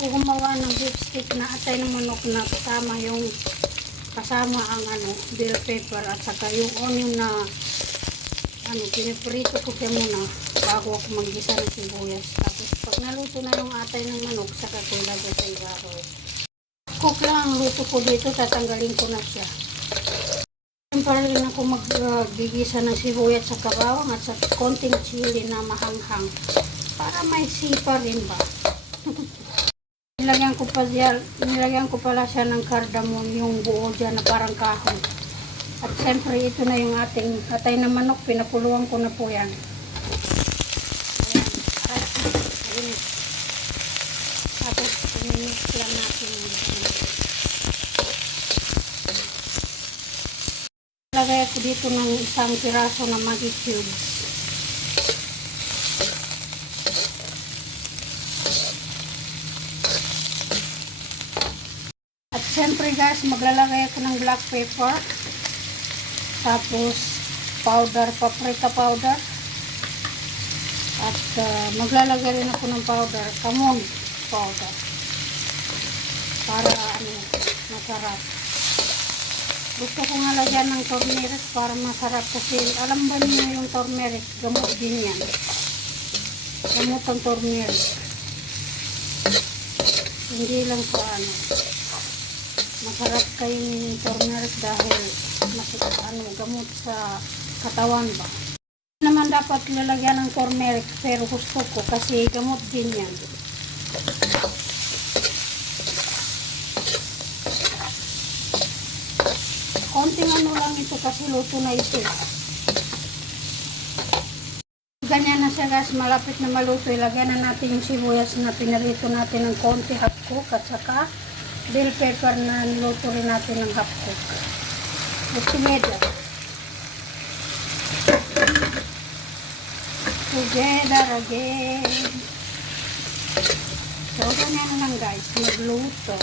ako gumawa ng beef stick na atay ng manok na kasama yung kasama ang ano, bell pepper at saka yung onion na ano, piniprito ko kaya muna bago ako maggisa ng sibuyas. Tapos pag naluto na yung atay ng manok, saka ko ilagay sa ibabaw. Cook lang ang luto ko dito, tatanggalin ko na siya. Siyempre rin ako maggigisa ng sibuyas sa bawang at sa konting chili na mahanghang para may sipa rin ba. nilagyan ko pa siya, nilagyan ko pala siya ng cardamom yung buo dyan na parang kahon. At siyempre ito na yung ating atay na manok, pinakuluan ko na po yan. Ayan. Aray, mainit. Tapos minix lang natin ano. Lagay ko dito ng isang piraso na Maggi cubes. At syempre guys, maglalagay ako ng black pepper. Tapos powder, paprika powder. At uh, maglalagay rin ako ng powder, kamon powder. Para ano, masarap. Gusto ko nga lagyan ng turmeric para masarap kasi alam ba niyo yung turmeric, gamot din yan. Gamot ang turmeric. Hindi lang sa ano. Masarap kayong turmeric dahil masarap ano, gamot sa katawan ba. Naman dapat lalagyan ng turmeric pero gusto ko kasi gamot din yan. Konting ano lang ito kasi luto na ito. Ganyan na siya guys, malapit na maluto. Ilagyan na natin yung sibuyas na pinarito natin ng konti half cook at saka bell pepper na niluto rin natin ng half cook. Together. Together again. So, ganyan lang guys, magluto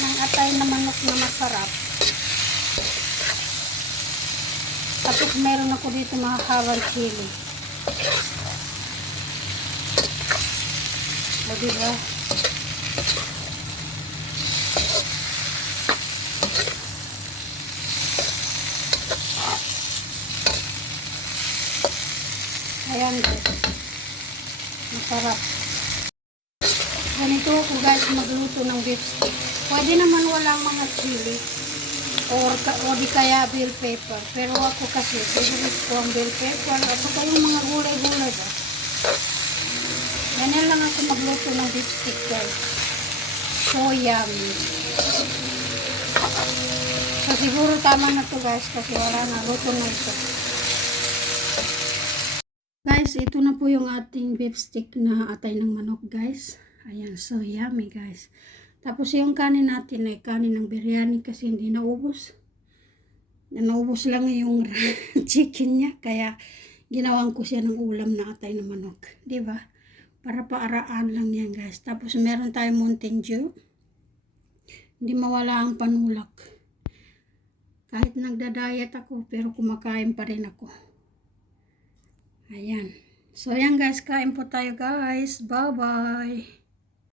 ng atay na manok na masarap. Tapos meron ako dito mga hawang chili. O diba? Ayan guys. Masarap. Ganito ako guys magluto ng beef stick. Pwede naman walang mga chili or, o di kaya bell pepper. Pero ako kasi, favorite ko ang bell pepper at saka yung mga gulay-gulay ba. Ganyan lang ako magluto ng beef stick guys. So yummy. So siguro tama na to guys kasi wala na. Luto na ito. Guys, ito na po yung ating beef stick na atay ng manok guys. Ayan, so yummy guys. Tapos yung kanin natin ay kanin ng biryani kasi hindi naubos. Naubos lang yung chicken niya. Kaya ginawan ko siya ng ulam na atay ng manok. ba? Para paaraan lang yan guys. Tapos meron tayong Mountain Dew. Hindi mawala ang panulak. Kahit nagda-diet ako pero kumakain pa rin ako. Ayan. So, ayan guys. Kain po tayo guys. Bye-bye.